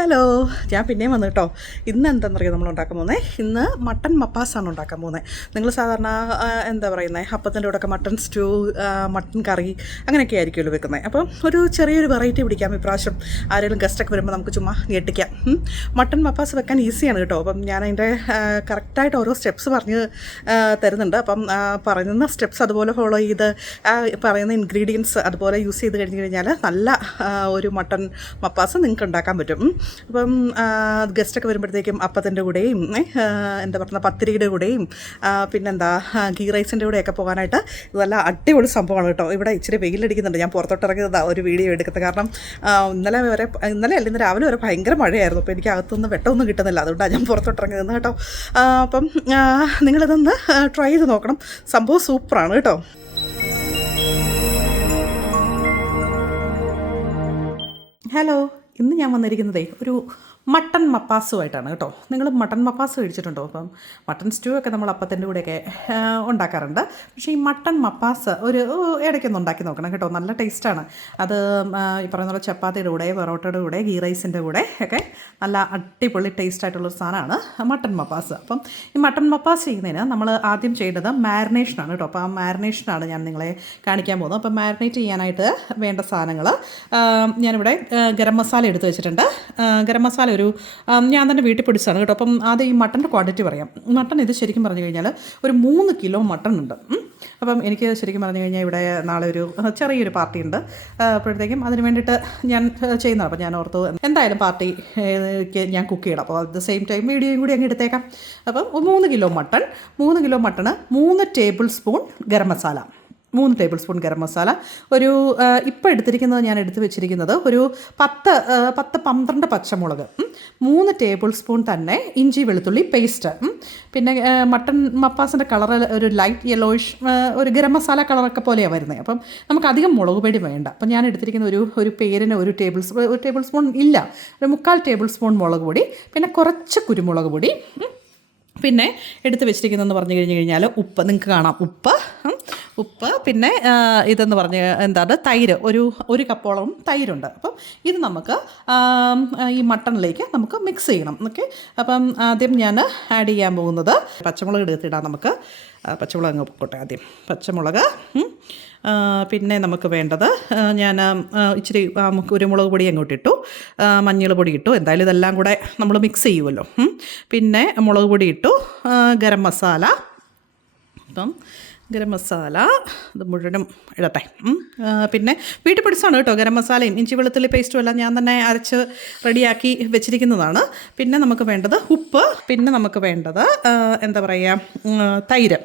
Hello, ഞാൻ പിന്നെയും വന്നു കേട്ടോ. ഇന്ന് എന്താണെന്നറിയാം നമ്മൾ ഉണ്ടാക്കാൻ പോകുന്നത്. ഇന്ന് മട്ടൻ മപ്പാസാണ് ഉണ്ടാക്കാൻ പോകുന്നത്. നിങ്ങൾ സാധാരണ എന്താ പറയുന്നത്, അപ്പത്തിൻ്റെ കൂടെയൊക്കെ മട്ടൻ സ്റ്റൂ, മട്ടൻ കറി അങ്ങനെയൊക്കെ ആയിരിക്കുമല്ലോ വെക്കുന്നത്. അപ്പം ഒരു ചെറിയൊരു വെറൈറ്റി പിടിക്കാം ഇപ്രാവശ്യം. ആരെങ്കിലും ഗസ്റ്റൊക്കെ വരുമ്പോൾ നമുക്ക് ചുമ്മാ ഞെട്ടിക്കാം. മട്ടൻ മപ്പാസ് വെക്കാൻ ഈസിയാണ് കേട്ടോ. അപ്പം ഞാൻ അതിൻ്റെ കറക്റ്റായിട്ട് ഓരോ സ്റ്റെപ്സ് പറഞ്ഞ് തരുന്നുണ്ട്. അപ്പം പറയുന്ന സ്റ്റെപ്സ് അതുപോലെ ഫോളോ ചെയ്ത് പറയുന്ന ഇൻഗ്രീഡിയൻസ് അതുപോലെ യൂസ് ചെയ്ത് കഴിഞ്ഞ് കഴിഞ്ഞാൽ നല്ല ഒരു മട്ടൻ മപ്പാസ് നിങ്ങൾക്ക് ഉണ്ടാക്കാൻ പറ്റും. അപ്പം ഗസ്റ്റൊക്കെ വരുമ്പോഴത്തേക്കും അപ്പത്തിൻ്റെ കൂടെയും എന്താ പറയുക പത്തിരിയുടെ കൂടെയും പിന്നെന്താ ഗീ റൈസിൻ്റെ കൂടെയൊക്കെ പോകാനായിട്ട് നല്ല അടിപൊളി സംഭവമാണ് കേട്ടോ. ഇവിടെ ഇച്ചിരി വെയിലടിക്കുന്നുണ്ട്. ഞാൻ പുറത്തോട്ട് ഇറങ്ങിയതാണ് ഒരു വീഡിയോ എടുക്കുന്നത്. കാരണം ഇന്നലെ അല്ല ഇന്ന് രാവിലെ വരെ ഭയങ്കര മഴയായിരുന്നു. അപ്പോൾ എനിക്ക് അകത്തുനിന്ന് വെട്ടമൊന്നും കിട്ടുന്നില്ല. അതുകൊണ്ടാണ് ഞാൻ പുറത്തോട്ട് ഇറങ്ങിയത് കേട്ടോ. അപ്പം നിങ്ങളിതൊന്ന് ട്രൈ ചെയ്ത് നോക്കണം. സംഭവം സൂപ്പറാണ് കേട്ടോ. ഹലോ, ഇന്ന് ഞാൻ വന്നിരിക്കുന്നതേ ഒരു മട്ടൻ മപ്പാസുമായിട്ടാണ് കേട്ടോ. നിങ്ങൾ മട്ടൻ മപ്പാസ് കഴിച്ചിട്ടുണ്ടോ? അപ്പം മട്ടൻ സ്റ്റൂ ഒക്കെ നമ്മൾ അപ്പത്തിൻ്റെ കൂടെയൊക്കെ ഉണ്ടാക്കാറുണ്ട്. പക്ഷേ ഈ മട്ടൻ മപ്പാസ് ഒരു ഇടയ്ക്കൊന്ന് ഉണ്ടാക്കി നോക്കണം കേട്ടോ. നല്ല ടേസ്റ്റാണ് അത്. ഈ പറയുന്ന പോലെ ചപ്പാത്തിയുടെ കൂടെ, പൊറോട്ടയുടെ കൂടെ, ഗീ റൈസിൻ്റെ കൂടെ ഒക്കെ നല്ല അടിപൊളി ടേസ്റ്റായിട്ടുള്ളൊരു സാധനമാണ് മട്ടൻ മപ്പാസ്. അപ്പം ഈ മട്ടൻ മപ്പാസ് ചെയ്യുന്നതിന് നമ്മൾ ആദ്യം ചെയ്യേണ്ടത് മാരിനേഷനാണ് കേട്ടോ. അപ്പോൾ ആ മാരിനേഷനാണ് ഞാൻ നിങ്ങളെ കാണിക്കാൻ പോകുന്നത്. അപ്പോൾ മാരിനേറ്റ് ചെയ്യാനായിട്ട് വേണ്ട സാധനങ്ങൾ ഞാനിവിടെ ഗരം മസാല എടുത്ത് വെച്ചിട്ടുണ്ട്. ഗരം മസാല ഞാൻ തന്നെ വീട്ടിൽ പിടിച്ചതാണ് കേട്ടോ. അപ്പം ആദ്യം ഈ മട്ടൻ്റെ ക്വാണ്ടിറ്റി പറയാം. മട്ടൺ ഇത് ശരിക്കും പറഞ്ഞു കഴിഞ്ഞാൽ ഒരു 3 കിലോ മട്ടൺ ഉണ്ട്. അപ്പം എനിക്ക് ശരിക്കും പറഞ്ഞു കഴിഞ്ഞാൽ ഇവിടെ നാളെ ഒരു ചെറിയൊരു പാർട്ടി ഉണ്ട്. അപ്പോഴത്തേക്കും അതിന് വേണ്ടിയിട്ട് ഞാൻ ചെയ്യുന്നതാണ്. അപ്പോൾ ഞാൻ ഓർത്തു എന്തായാലും പാർട്ടിക്ക് ഞാൻ കുക്ക് ചെയ്യണം. അപ്പോൾ അറ്റ് ദ സെയിം ടൈം വീഡിയോയും കൂടി അങ്ങ് എടുത്തേക്കാം. അപ്പം 3 kilo mutton, 3 table spoon garam masala, 3 table spoon garam masala, ഒരു ഇപ്പോൾ എടുത്തിരിക്കുന്നത് ഞാൻ എടുത്ത് വെച്ചിരിക്കുന്നത് ഒരു 10-12 പച്ചമുളക്, 3 ടേബിൾ സ്പൂൺ തന്നെ ഇഞ്ചി വെളുത്തുള്ളി പേസ്റ്റ്. പിന്നെ മട്ടൺ മപ്പാസിൻ്റെ കളർ ഒരു ലൈറ്റ് യെല്ലോയിഷ് ഒരു ഗരം മസാല കളറൊക്കെ പോലെയാണ് വരുന്നത്. അപ്പം നമുക്ക് അധികം മുളക് പൊടി വേണ്ട. അപ്പം ഞാൻ എടുത്തിരിക്കുന്ന ഒരു പേരിന് ഒരു ടേബിൾ സ്പൂൺ ഇല്ല, ഒരു 3/4 ടേബിൾ സ്പൂൺ മുളക് പൊടി, പിന്നെ കുറച്ച് കുരുമുളക് പൊടി, പിന്നെ എടുത്ത് വെച്ചിരിക്കുന്നതെന്ന് പറഞ്ഞു കഴിഞ്ഞാൽ ഉപ്പ്, നിങ്ങൾക്ക് കാണാം ഉപ്പ്, പിന്നെ ഇതെന്ന് പറഞ്ഞ് എന്താണ് തൈര്, ഒരു കപ്പോളം തൈരുണ്ട്. അപ്പം ഇത് നമുക്ക് ഈ മട്ടണിലേക്ക് നമുക്ക് മിക്സ് ചെയ്യണം. ഓക്കെ, അപ്പം ആദ്യം ഞാൻ ആഡ് ചെയ്യാൻ പോകുന്നത് പച്ചമുളക് എടുത്തിടാം. നമുക്ക് പച്ചമുളക് അങ്ങ് പൊക്കോട്ടെ. ആദ്യം പച്ചമുളക്, പിന്നെ നമുക്ക് വേണ്ടത് ഞാൻ ഇച്ചിരി കുരുമുളക് പൊടി അങ്ങോട്ട് ഇട്ടു, മഞ്ഞൾ പൊടി ഇട്ടു. എന്തായാലും ഇതെല്ലാം കൂടെ നമ്മൾ മിക്സ് ചെയ്യുമല്ലോ. പിന്നെ മുളക് പൊടി ഇട്ടു, ഗരം മസാല. അപ്പം ഗരം മസാല ഇത് മുഴുവനും ഇടട്ടെ. പിന്നെ വീട്ടിൽ പിടിച്ചാണ് കേട്ടോ. ഗരം മസാലയും ഇഞ്ചി വെളുത്തുള്ളി പേസ്റ്റും എല്ലാം ഞാൻ തന്നെ അരച്ച് റെഡിയാക്കി വെച്ചിരിക്കുന്നതാണ്. പിന്നെ നമുക്ക് വേണ്ടത് ഉപ്പ്, പിന്നെ നമുക്ക് വേണ്ടത് എന്താ പറയുക തൈര്.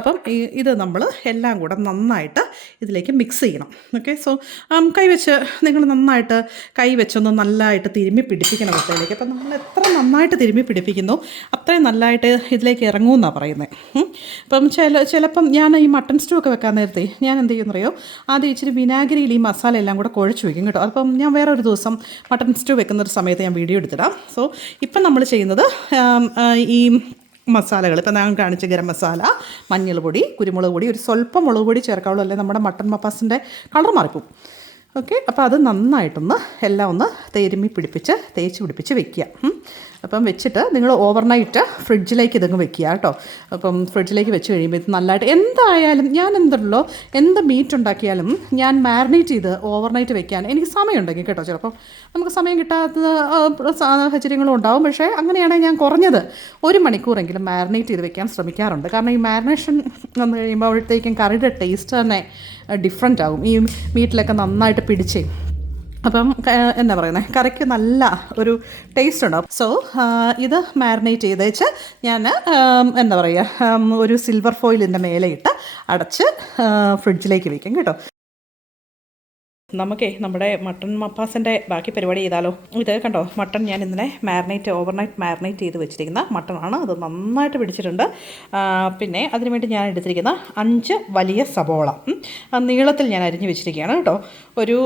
അപ്പം ഇത് നമ്മൾ എല്ലാം കൂടെ നന്നായിട്ട് ഇതിലേക്ക് മിക്സ് ചെയ്യണം. ഓക്കെ, സോ നിങ്ങൾ നന്നായിട്ട് കൈ വെച്ചൊന്ന് നല്ലതായിട്ട് തിരുമ്മി പിടിപ്പിക്കണം വെള്ളത്തിലേക്ക്. അപ്പം നമ്മൾ എത്ര നന്നായിട്ട് തിരുമ്മി പിടിപ്പിക്കുന്നു അത്രയും നല്ലതായിട്ട് ഇതിലേക്ക് ഇറങ്ങുമെന്നാണ് പറയുന്നത്. അപ്പം ചിലപ്പം ഞാൻ ഈ മട്ടൺ സ്റ്റൂ ഒക്കെ വെക്കാൻ നേരത്തെ ഞാൻ എന്ത് ചെയ്യുന്നറിയോ, ആദ്യം ഇച്ചിരി വിനാഗിരിയിൽ ഈ മസാല എല്ലാം കൂടെ കുഴച്ച് വയ്ക്കും കേട്ടോ. അപ്പം ഞാൻ വേറൊരു ദിവസം മട്ടൺ സ്റ്റൂ വെക്കുന്നൊരു സമയത്ത് ഞാൻ വീഡിയോ എടുത്തിടാം. സോ ഇപ്പം നമ്മൾ ചെയ്യുന്നത് ഈ മസാലകൾ ഇപ്പം ഞാൻ കാണിച്ച ഗരം മസാല, മഞ്ഞൾ പൊടി, കുരുമുളക് പൊടി, ഒരു സ്വല്പം മുളക് പൊടി ചേർക്കാവുള്ളൂ, അല്ലെങ്കിൽ നമ്മുടെ മട്ടൺ മപ്പാസിൻ്റെ കളർ മാറിപ്പോവും. ഓക്കെ, അപ്പോൾ അത് നന്നായിട്ടൊന്ന് എല്ലാം ഒന്ന് തേച്ച് പിടിപ്പിച്ച് വെക്കുക. അപ്പം വെച്ചിട്ട് നിങ്ങൾ ഓവർനൈറ്റ് ഫ്രിഡ്ജിലേക്ക് ഇതങ്ങ് വെക്കുക കേട്ടോ. അപ്പം ഫ്രിഡ്ജിലേക്ക് വെച്ച് കഴിയുമ്പോൾ ഇത് നല്ലതായിട്ട് എന്തായാലും ഞാൻ എന്ത് മീറ്റ് ഉണ്ടാക്കിയാലും ഞാൻ മാരിനേറ്റ് ചെയ്ത് ഓവർനൈറ്റ് വെക്കാൻ എനിക്ക് സമയമുണ്ടെങ്കിൽ കേട്ടോ. ചിലപ്പം നമുക്ക് സമയം കിട്ടാത്ത സാഹചര്യങ്ങളും ഉണ്ടാവും. പക്ഷേ അങ്ങനെയാണെങ്കിൽ ഞാൻ കുറഞ്ഞത് 1 മണിക്കൂറെങ്കിലും മാരിനേറ്റ് ചെയ്ത് വെക്കാൻ ശ്രമിക്കാറുണ്ട്. കാരണം ഈ മാരിനേഷൻ വന്നു കഴിയുമ്പോഴത്തേക്കും കറിയുടെ ടേസ്റ്റ് തന്നെ ഡിഫറെൻ്റ് ആകും. ഈ മീറ്റിലൊക്കെ നന്നായിട്ട് പിടിച്ചേ. അപ്പം എന്താ പറയുന്നത്, കറിക്ക് നല്ല ഒരു ടേസ്റ്റ് ഉണ്ടാവും. സോ ഇത് മാരിനേറ്റ് ചെയ്തേച്ച് ഞാൻ എന്താ പറയുക ഒരു സിൽവർ ഫോയിലിൻ്റെ മേലെ ഇട്ട് അടച്ച് ഫ്രിഡ്ജിലേക്ക് വയ്ക്കും കേട്ടോ. നമ്മുടെ മട്ടൺ മപ്പാസിൻ്റെ ബാക്കി പരിപാടി ചെയ്താലോ. ഇത് കണ്ടോ, മട്ടൺ ഞാൻ ഇന്നലെ ഓവർനൈറ്റ് മാരിനേറ്റ് ചെയ്ത് വെച്ചിരിക്കുന്ന മട്ടണാണ്. അത് നന്നായിട്ട് പിടിച്ചിട്ടുണ്ട്. പിന്നെ അതിനുവേണ്ടി ഞാൻ എടുത്തിരിക്കുന്ന 5 വലിയ സവോള നീളത്തിൽ ഞാൻ അരിഞ്ഞ് വെച്ചിരിക്കുകയാണ് കേട്ടോ. ഒരു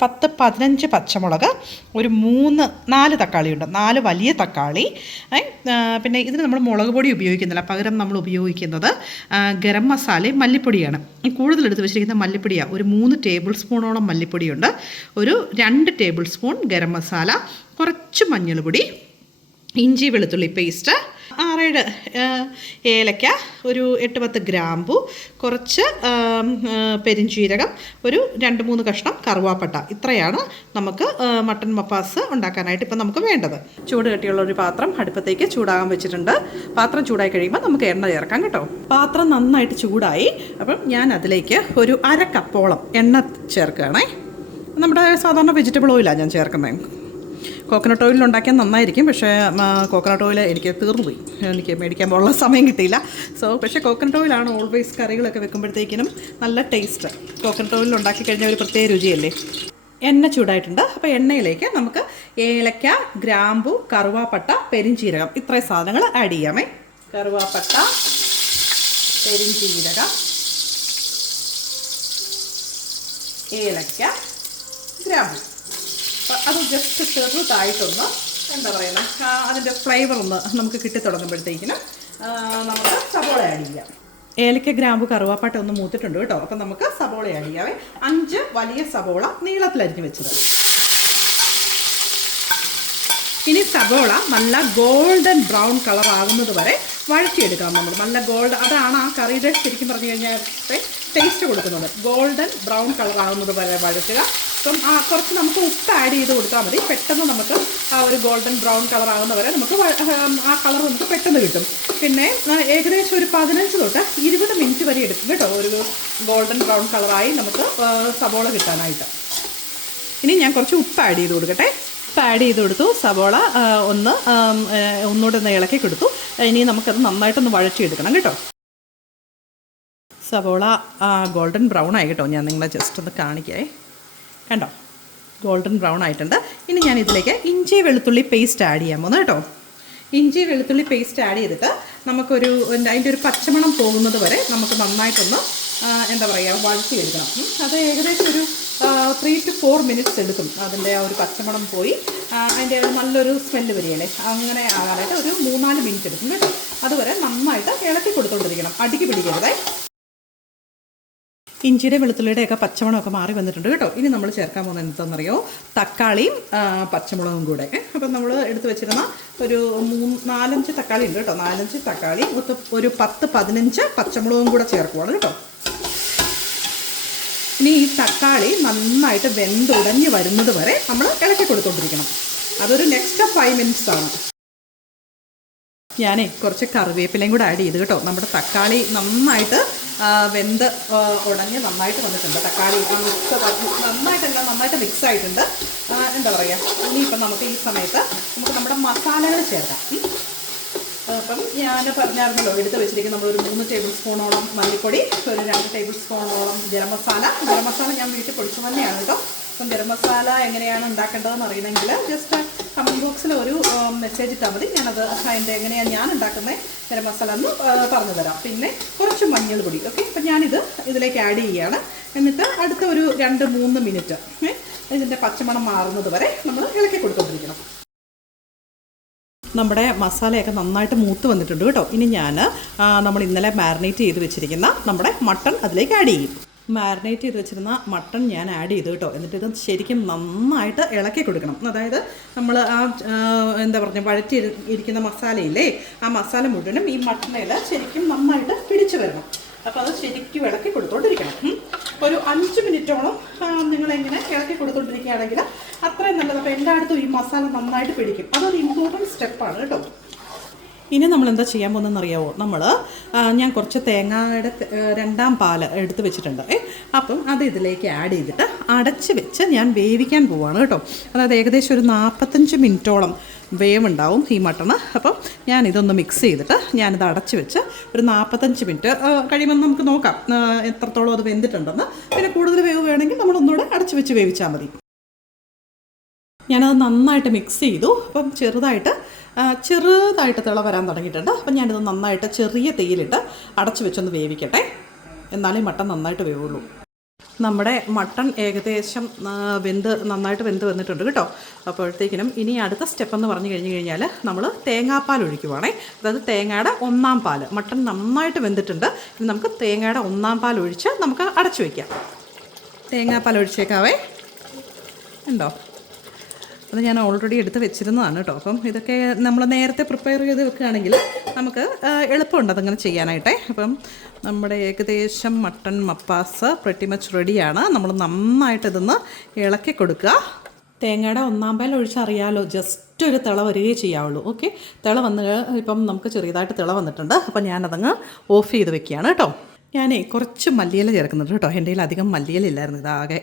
10-15 പച്ചമുളക്, ഒരു 3-4 തക്കാളിയുണ്ട്, 4 വലിയ തക്കാളി. പിന്നെ ഇതിന് നമ്മൾ മുളക് പൊടി ഉപയോഗിക്കുന്നില്ല, പകരം നമ്മൾ ഉപയോഗിക്കുന്നത് ഗരം മസാലയും മല്ലിപ്പൊടിയാണ്. കൂടുതൽ എടുത്ത് വെച്ചിരിക്കുന്ന മല്ലിപ്പൊടിയാണ്. ഒരു 3 ടേബിൾ സ്പൂണോളം മല്ലിപ്പൊടിയുണ്ട്, ഒരു 2 ടേബിൾ സ്പൂൺ ഗരം മസാല, കുറച്ച് മഞ്ഞൾപ്പൊടി, ഇഞ്ചി വെളുത്തുള്ളി പേസ്റ്റ്, 6-7 ഏലക്ക, ഒരു 8-10 ഗ്രാമ്പു, കുറച്ച് പെരിഞ്ചീരകം, ഒരു 2-3 കഷ്ണം കറുവാപ്പട്ട. ഇത്രയാണ് നമുക്ക് മട്ടൻ മപ്പാസ് ഉണ്ടാക്കാനായിട്ട് ഇപ്പം നമുക്ക് വേണ്ടത്. ചൂട് കെട്ടിയുള്ള ഒരു പാത്രം അടുപ്പത്തേക്ക് ചൂടാകാൻ വെച്ചിട്ടുണ്ട്. പാത്രം ചൂടായി കഴിയുമ്പോൾ നമുക്ക് എണ്ണ ചേർക്കാം കേട്ടോ. പാത്രം നന്നായിട്ട് ചൂടായി. അപ്പം ഞാൻ അതിലേക്ക് ഒരു 1/2 കപ്പോളം എണ്ണ ചേർക്കുകയാണേ. നമ്മുടെ സാധാരണ വെജിറ്റബിൾ ഓയിലാണ് ഞാൻ ചേർക്കുന്നത്. കോക്കനട്ട് ഓയിലിൽ ഉണ്ടാക്കിയാൽ നന്നായിരിക്കും, പക്ഷേ കോക്കനട്ട് ഓയിൽ എനിക്ക് തീർന്നുപോയി, എനിക്ക് മേടിക്കാൻ പോലുള്ള സമയം കിട്ടിയില്ല. പക്ഷേ കോക്കനട്ട് ഓയിലാണ് ഓൾവേസ് കറികളൊക്കെ വെക്കുമ്പോഴത്തേക്കിനും നല്ല ടേസ്റ്റ്. കോക്കനട്ട് ഓയിലിൽ ഉണ്ടാക്കി കഴിഞ്ഞാൽ ഒരു പ്രത്യേക രുചിയല്ലേ. എണ്ണ ചൂടായിട്ടുണ്ട്. അപ്പോൾ എണ്ണയിലേക്ക് നമുക്ക് ഏലക്ക, ഗ്രാമ്പു, കറുവാപ്പട്ട, പെരിഞ്ചീരകം ഇത്രയും സാധനങ്ങൾ ആഡ് ചെയ്യാമേ. കറുവാപ്പട്ട, പെരിഞ്ചീരകം, ഏലക്ക, ഗ്രാമ്പു. അത് ജസ്റ്റ് ചെറുതായിട്ടൊന്ന് എന്താ പറയുക, അതിൻ്റെ ഫ്ലേവർ ഒന്ന് നമുക്ക് കിട്ടിത്തുടങ്ങുമ്പോഴത്തേക്കിനും നമുക്ക് സബോള ആഡ് ചെയ്യാം. ഏലക്ക, ഗ്രാമ്പു, കറുവാപ്പട്ട ഒന്ന് മൂത്തിട്ടുണ്ട് കേട്ടോ. അപ്പം നമുക്ക് സബോള ആഡ് ചെയ്യാവേ. 5 വലിയ സബോള നീളത്തിലരിഞ്ഞ് വെച്ചത്. ഇനി സബോള നല്ല ഗോൾഡൻ ബ്രൗൺ കളർ ആകുന്നത് വരെ വഴറ്റിയെടുക്കാം നമ്മൾ. നല്ല അതാണ് ആ കറിയുടെ ശരിക്കും പറഞ്ഞു കഴിഞ്ഞാൽ ടേസ്റ്റ് കൊടുക്കുന്നത്. ഗോൾഡൻ ബ്രൗൺ കളർ ആകുന്നത് വരെ വഴറ്റുക. അപ്പം കുറച്ച് നമുക്ക് ഉപ്പ് ആഡ് ചെയ്ത് കൊടുത്താൽ മതി. പെട്ടെന്ന് നമുക്ക് ആ ഒരു ഗോൾഡൻ ബ്രൗൺ കളർ ആകുന്ന വരെ നമുക്ക് ആ കളർ നമുക്ക് പെട്ടെന്ന് കിട്ടും. പിന്നെ ഏകദേശം ഒരു 15 തൊട്ട് 20 മിനിറ്റ് വരെ എടുക്കും കേട്ടോ ഒരു ഗോൾഡൻ ബ്രൗൺ കളറായി നമുക്ക് സബോള കിട്ടാനായിട്ട്. ഇനി ഞാൻ കുറച്ച് ഉപ്പ് ആഡ് ചെയ്ത് കൊടുക്കട്ടെ. ഉപ്പ് ആഡ് ചെയ്ത് കൊടുത്തു. സബോള ഒന്നുകൂടെ ഒന്ന് ഇളക്കി കൊടുത്തു. ഇനി നമുക്കത് നന്നായിട്ടൊന്ന് വഴറ്റിയെടുക്കണം കേട്ടോ. സബോള ഗോൾഡൻ ബ്രൗൺ ആയി കേട്ടോ. ഞാൻ നിങ്ങളെ ജസ്റ്റ് ഒന്ന് കാണിക്കേ. കണ്ടോ, ഗോൾഡൻ ബ്രൗൺ ആയിട്ടുണ്ട്. ഇനി ഞാൻ ഇതിലേക്ക് ഇഞ്ചി വെളുത്തുള്ളി പേസ്റ്റ് ആഡ് ചെയ്യാൻ പോകുന്നത് കേട്ടോ. ഇഞ്ചി വെളുത്തുള്ളി പേസ്റ്റ് ആഡ് ചെയ്തിട്ട് നമുക്കൊരു അതിൻ്റെ ഒരു പച്ചമണം പോകുന്നത് വരെ നമുക്ക് നന്നായിട്ടൊന്ന് എന്താ പറയുക വഴറ്റിയെടുക്കണം. അത് ഏകദേശം ഒരു 3 to 4 മിനിറ്റ്സ് എടുക്കും. അതിൻ്റെ ആ ഒരു പച്ചമണം പോയി അതിൻ്റെ നല്ലൊരു സ്മെല്ല് വരികയല്ലേ, അങ്ങനെ ആകാനായിട്ട് ഒരു 3-4 മിനിറ്റ് എടുക്കും കേട്ടോ. അതുവരെ നന്നായിട്ട് ഇളക്കി കൊടുത്തുകൊണ്ടിരിക്കണം, അടുക്കി പിടിക്കരുതേ. ഇഞ്ചിയുടെ വെളുത്തുള്ളിയുടെയൊക്കെ പച്ചമുളകൊക്കെ മാറി വന്നിട്ടുണ്ട് കേട്ടോ. ഇനി നമ്മൾ ചേർക്കാൻ പോകുന്നത് എന്താണെന്നറിയോ, തക്കാളിയും പച്ചമുളകും കൂടെ. അപ്പം നമ്മൾ എടുത്ത് വെച്ചിരുന്ന ഒരു 4-5 തക്കാളി ഉണ്ട് കേട്ടോ. 4-5 തക്കാളി ഒരു 10-15 പച്ചമുളകും കൂടെ ചേർക്കുവാണ് കേട്ടോ. ഇനി ഈ തക്കാളി നന്നായിട്ട് വെന്തുടഞ്ഞ് വരുന്നത് വരെ നമ്മൾ ഇളക്കി കൊടുത്തുകൊണ്ടിരിക്കണം. അതൊരു നെക്സ്റ്റ് 5 മിനിറ്റ്സ് ആണ്. ഞാനേ കുറച്ച് കറിവേപ്പിലയും കൂടെ ആഡ് ചെയ്ത് കേട്ടോ. നമ്മുടെ തക്കാളി നന്നായിട്ട് വെന്ത് ഉടഞ്ഞ് നന്നായിട്ട് വന്നിട്ടുണ്ട്. തക്കാളി നന്നായിട്ട് മിക്സ് ആയിട്ടുണ്ട്. എന്താ പറയുക, ഇനിയിപ്പം നമുക്ക് ഈ സമയത്ത് നമുക്ക് നമ്മുടെ മസാലകൾ ചേർക്കാം. അപ്പം ഞാൻ പറഞ്ഞായിരുന്നല്ലോ, എടുത്ത് വെച്ചിരിക്കും നമ്മളൊരു 3 ടേബിൾ സ്പൂണോളം മല്ലിപ്പൊടി, ഒരു 2 ടേബിൾ സ്പൂണോളം ഗരം മസാല. ഗരം മസാല ഞാൻ വീട്ടിൽ പൊടിച്ചു തന്നെയാണ് കേട്ടോ. അപ്പം ഗരം മസാല എങ്ങനെയാണ് ഉണ്ടാക്കേണ്ടതെന്ന് അറിയണമെങ്കിൽ ജസ്റ്റ് കമൻറ്റ് ബോക്സിൽ ഒരു മെസ്സേജ് ഇട്ടാൽ മതി. ഞാനത് അതിൻ്റെ എങ്ങനെയാണ് ഞാൻ ഉണ്ടാക്കുന്നത് ഗരം മസാല എന്ന് പറഞ്ഞു തരാം. പിന്നെ കുറച്ച് മഞ്ഞൾ പൊടി. ഓക്കെ, അപ്പം ഞാനിത് ഇതിലേക്ക് ആഡ് ചെയ്യുകയാണ്. എന്നിട്ട് അടുത്ത ഒരു 2-3 മിനിറ്റ് ഇതിൻ്റെ പച്ചമണം മാറുന്നത് വരെ നമ്മൾ ഇളക്കി കൊടുത്തുകൊണ്ടിരിക്കണം. നമ്മുടെ മസാലയൊക്കെ നന്നായിട്ട് മൂത്ത് വന്നിട്ടുണ്ട് കേട്ടോ. ഇനി നമ്മൾ ഇന്നലെ മാരിനേറ്റ് ചെയ്ത് വെച്ചിരിക്കുന്ന നമ്മുടെ മട്ടൺ അതിലേക്ക് ആഡ് ചെയ്യും. മാരിനേറ്റ് ചെയ്ത് വെച്ചിരുന്ന മട്ടൺ ഞാൻ ആഡ് ചെയ്തു കേട്ടോ. എന്നിട്ട് ഇത് ശരിക്കും നന്നായിട്ട് ഇളക്കി കൊടുക്കണം. അതായത് നമ്മൾ എന്താ പറയുക, വഴറ്റി ഇരിക്കുന്ന മസാലയില്ലേ, ആ മസാല മുഴുവനും ഈ മട്ടണിൽ ശരിക്കും നന്നായിട്ട് പിടിച്ചു വരണം. അപ്പോൾ അത് ശരിക്കും ഇളക്കി കൊടുത്തോണ്ടിരിക്കണം. ഒരു 5 മിനിറ്റോളം നിങ്ങളിങ്ങനെ ഇളക്കി കൊടുത്തോണ്ടിരിക്കുകയാണെങ്കിൽ അത്രയും നല്ലത്. അപ്പോൾ എല്ലായിടത്തും ഈ മസാല നന്നായിട്ട് പിടിക്കും. അതൊരു ഇമ്പോർട്ടൻറ്റ് സ്റ്റെപ്പാണ് കേട്ടോ. ഇനി നമ്മൾ എന്താ ചെയ്യാൻ പോകുന്നതെന്ന് അറിയാമോ, ഞാൻ കുറച്ച് തേങ്ങയുടെ 2ാം പാൽ എടുത്ത് വെച്ചിട്ടുണ്ട്. അപ്പം അത് ഇതിലേക്ക് ആഡ് ചെയ്തിട്ട് അടച്ച് വെച്ച് ഞാൻ വേവിക്കാൻ പോവുകയാണ് കേട്ടോ. അതായത് ഏകദേശം ഒരു 45 മിനിറ്റോളം വേവുണ്ടാവും ഈ മട്ടണ്. അപ്പം ഞാനിതൊന്ന് മിക്സ് ചെയ്തിട്ട് ഞാനിത് അടച്ച് വെച്ച് ഒരു 45 മിനിറ്റ് കഴിയുമ്പോൾ നമുക്ക് നോക്കാം എത്രത്തോളം അത് വെന്തിട്ടുണ്ടെന്ന്. പിന്നെ കൂടുതൽ വേവ് വേണമെങ്കിൽ നമ്മളൊന്നുകൂടെ അടച്ച് വെച്ച് വേവിച്ചാൽ മതി. ഞാനത് നന്നായിട്ട് മിക്സ് ചെയ്തു. അപ്പം ചെറുതായിട്ട് തിള വരാൻ തുടങ്ങിയിട്ടുണ്ട്. അപ്പം ഞാനിത് നന്നായിട്ട് ചെറിയ തീയിലിട്ട് അടച്ച് വെച്ചൊന്ന് വേവിക്കട്ടെ. എന്നാലേ മട്ടൺ നന്നായിട്ട് വേവുള്ളൂ. നമ്മുടെ മട്ടൺ ഏകദേശം നന്നായിട്ട് വെന്ത് വന്നിട്ടുണ്ട് കേട്ടോ. അപ്പോഴത്തേക്കിനും ഇനി അടുത്ത സ്റ്റെപ്പ് എന്ന് പറഞ്ഞു കഴിഞ്ഞാൽ നമ്മൾ തേങ്ങാപ്പാൽ ഒഴിക്കുവാണേ. അതായത് തേങ്ങയുടെ 1ാം പാൽ. മട്ടൺ നന്നായിട്ട് വെന്തിട്ടുണ്ട്. ഇനി നമുക്ക് തേങ്ങയുടെ 1ാം പാൽ ഒഴിച്ച് നമുക്ക് അടച്ചു വയ്ക്കാം. തേങ്ങാപ്പാൽ ഒഴിച്ചേക്കാവേ. ഉണ്ടോ? അത് ഞാൻ ഓൾറെഡി എടുത്ത് വെച്ചിരുന്നതാണ് കേട്ടോ. അപ്പം ഇതൊക്കെ നമ്മൾ നേരത്തെ പ്രിപ്പയർ ചെയ്ത് വെക്കുകയാണെങ്കിൽ നമുക്ക് എളുപ്പമുണ്ട് അതങ്ങനെ ചെയ്യാനായിട്ടേ. അപ്പം നമ്മുടെ ഏകദേശം മട്ടൺ മപ്പാസ് പ്രെറ്റി മച്ച് റെഡിയാണ്. നമ്മൾ നന്നായിട്ട് ഇതൊന്ന് ഇളക്കി കൊടുക്കുക. തേങ്ങയുടെ ഒന്നാം പാൽ ഒഴിച്ചറിയാലോ, ജസ്റ്റ് ഒരു തിള വരികയേ ചെയ്യാവുള്ളൂ. ഓക്കെ, തിള വന്ന് ഇപ്പം നമുക്ക് ചെറിയതായിട്ട് തിള വന്നിട്ടുണ്ട്. അപ്പം ഞാനതങ്ങ് ഓഫ് ചെയ്ത് വെക്കുകയാണ് കേട്ടോ. ഞാനേ കുറച്ച് മല്ലിയില ചേർക്കുന്നുണ്ട് കേട്ടോ. എൻ്റെ കയ്യിൽ അധികം മല്ലിയില ഇല്ലായിരുന്നു, ഇതാകെ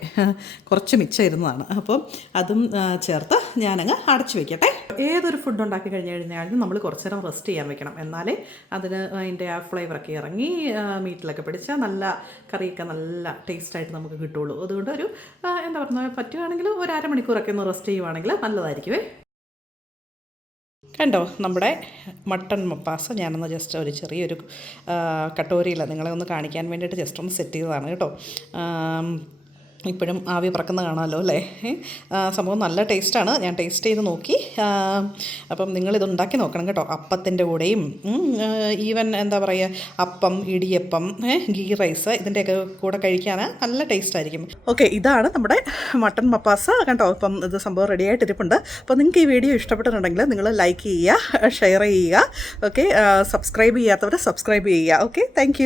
കുറച്ച് മിച്ചം ഇരുന്നതാണ്. അപ്പം അതും ചേർത്ത് ഞാനങ്ങ് അടച്ചു വെക്കട്ടെ. ഏതൊരു ഫുഡ് ഉണ്ടാക്കി കഴിഞ്ഞാലും നമ്മൾ കുറച്ച് നേരം റെസ്റ്റ് ചെയ്യാൻ വെക്കണം. എന്നാലേ അതിന് അതിൻ്റെ ആ ഫ്ലേവറൊക്കെ ഇറങ്ങി മീറ്റിലൊക്കെ പിടിച്ചാൽ നല്ല കറിയൊക്കെ നല്ല ടേസ്റ്റായിട്ട് നമുക്ക് കിട്ടുള്ളൂ. അതുകൊണ്ട് ഒരു എന്താ പറയുക, പറ്റുകയാണെങ്കിൽ ഒരു അരമണിക്കൂറൊക്കെ ഒന്ന് റെസ്റ്റ് ചെയ്യുവാണെങ്കിൽ നല്ലതായിരിക്കുമേ. കണ്ടോ നമ്മുടെ മട്ടൺ മപ്പാസ് ഞാനൊന്ന് ജസ്റ്റ് ഒരു ചെറിയൊരു കട്ടോരിയിൽ നിങ്ങളെ ഒന്ന് കാണിക്കാൻ വേണ്ടിയിട്ട് ജസ്റ്റ് ഒന്ന് സെറ്റ് ചെയ്തതാണ് കേട്ടോ. ഇപ്പോഴും ആവി പറക്കുന്ന കാണാമല്ലോ അല്ലേ. സംഭവം നല്ല ടേസ്റ്റാണ്. ഞാൻ ടേസ്റ്റ് ചെയ്ത് നോക്കി. അപ്പം നിങ്ങളിത് ഉണ്ടാക്കി നോക്കണം കേട്ടോ. അപ്പത്തിൻ്റെ കൂടെയും ഈവൻ എന്താ പറയുക, അപ്പം, ഇടിയപ്പം, ഗീ റൈസ് ഇതിൻ്റെയൊക്കെ കൂടെ കഴിക്കാൻ നല്ല ടേസ്റ്റായിരിക്കും. ഓക്കെ, ഇതാണ് നമ്മുടെ മട്ടൺ മപ്പാസ് കണ്ടോ. അപ്പം ഇത് സംഭവം റെഡി ആയിട്ടിരിപ്പുണ്ട്. അപ്പോൾ നിങ്ങൾക്ക് ഈ വീഡിയോ ഇഷ്ടപ്പെട്ടിട്ടുണ്ടെങ്കിൽ നിങ്ങൾ ലൈക്ക് ചെയ്യുക, ഷെയർ ചെയ്യുക. ഓക്കെ, സബ്സ്ക്രൈബ് ചെയ്യാത്തവരെ സബ്സ്ക്രൈബ് ചെയ്യുക. Okay, thank